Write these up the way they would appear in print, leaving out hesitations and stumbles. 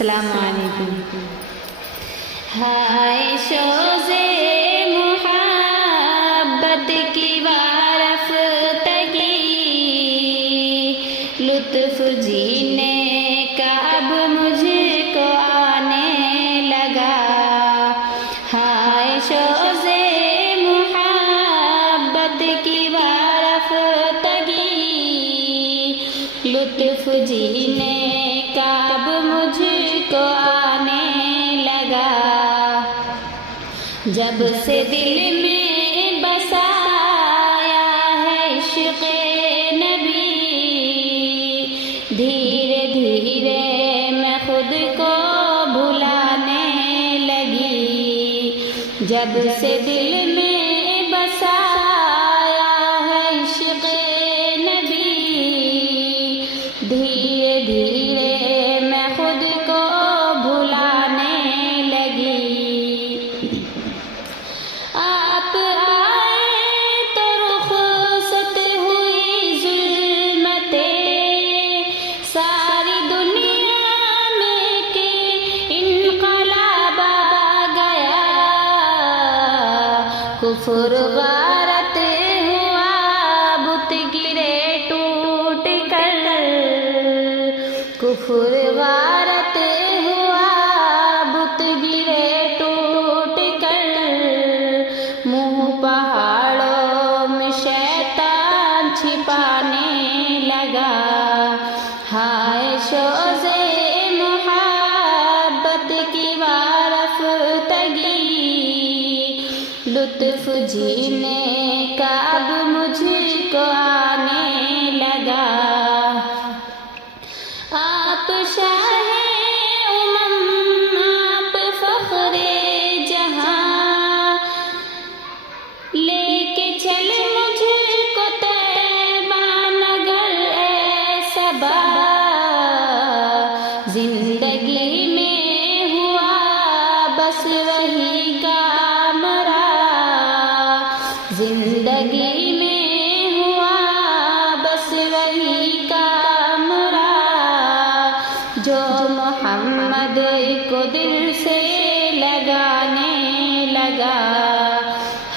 السلام علیکم۔ ہائے شوزے محبت کی وارفتگی، لطف جینے کا اب مجھ کو آنے لگا۔ ہائے شوزے محبت کی وارفتگی، لطف جینے کا اب مجھ کو آنے لگا۔ جب سے دل میں بسایا ہے عشق نبی، دھیرے دھیرے میں خود کو بھلانے لگی۔ جب سے دل میں بسایا ہے عشق نبی، دھیرے دھیرے میں خود کو بھلانے لگی۔ آپ آئے تو رخصت ہوئی ظلمتیں، ساری دنیا میں کہ انقلاب آ گیا۔ کفر غارت ہوا، بت گرے ٹوٹ کر۔ کفر غارت ہوا، بت گرے ٹوٹ کر۔ منہ پہاڑوں میں شیطان چھپانے لگا۔ ہائے شوزے محبت کی وارفتگی، لطف جینے کا اب مجھ کو آنے لگا۔ آپ شاہ امم، آپ فخر جہاں، لے کے چل مجھ کو طیبہ نگر اے صبا۔ زندگی میں ہوا بس وہی کام رہا، زندگی میں ہوا بس وہی کام رہا، جو محمد کو دل سے لگانے لگا۔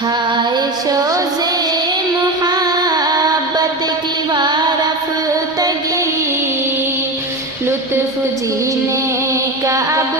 ہائے شوزے محبت کی وارفتگی، لطف جینے کا اب